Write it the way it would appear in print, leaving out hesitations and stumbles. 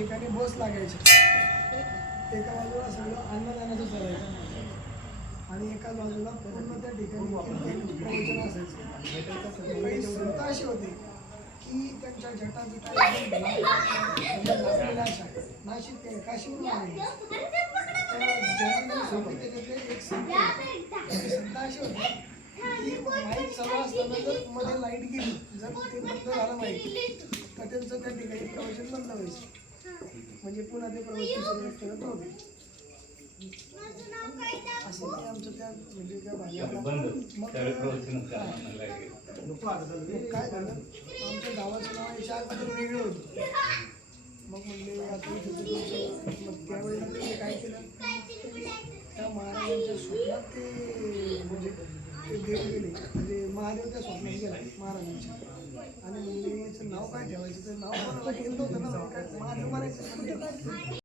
ठिकाणी बस लागायची. एका बाजूला सगळं अन्नदानाचं चालायचं आणि एका बाजूला पूर्ण त्या ठिकाणी प्रवचन असायचं. काही संत असे होते की त्यांच्या जटापिटा नाशिक काशीवरून आले. त्या सोबत एक संत असे होते की माईक चालू असताना जर मध्ये लाईट गेली, जर ते बंद झालं माईक, तर त्यांचं त्या ठिकाणी प्रवचन बंद व्हायचं. म्हणजे पुन्हा ते प्रवचन सुरू करत होते. असं ते आमचं त्या म्हणजे त्या भागाला मग काय झालं, आमच्या गावाचं नाव याच्या अगोदर वेगळं होतं. मग म्हणले आता इथं मग त्यावेळेला ते काय केलं, त्या महाराजांच्या स्वप्नात ते म्हणजे ते देव गेले, म्हणजे महादेव त्या स्वप्नात गेला महाराजांच्या. आणि म्हणजे याचं नाव काय ठेवायचं, तर नाव कोणाला घेत नव्हतं ना, काय महादेव म्हणायचं.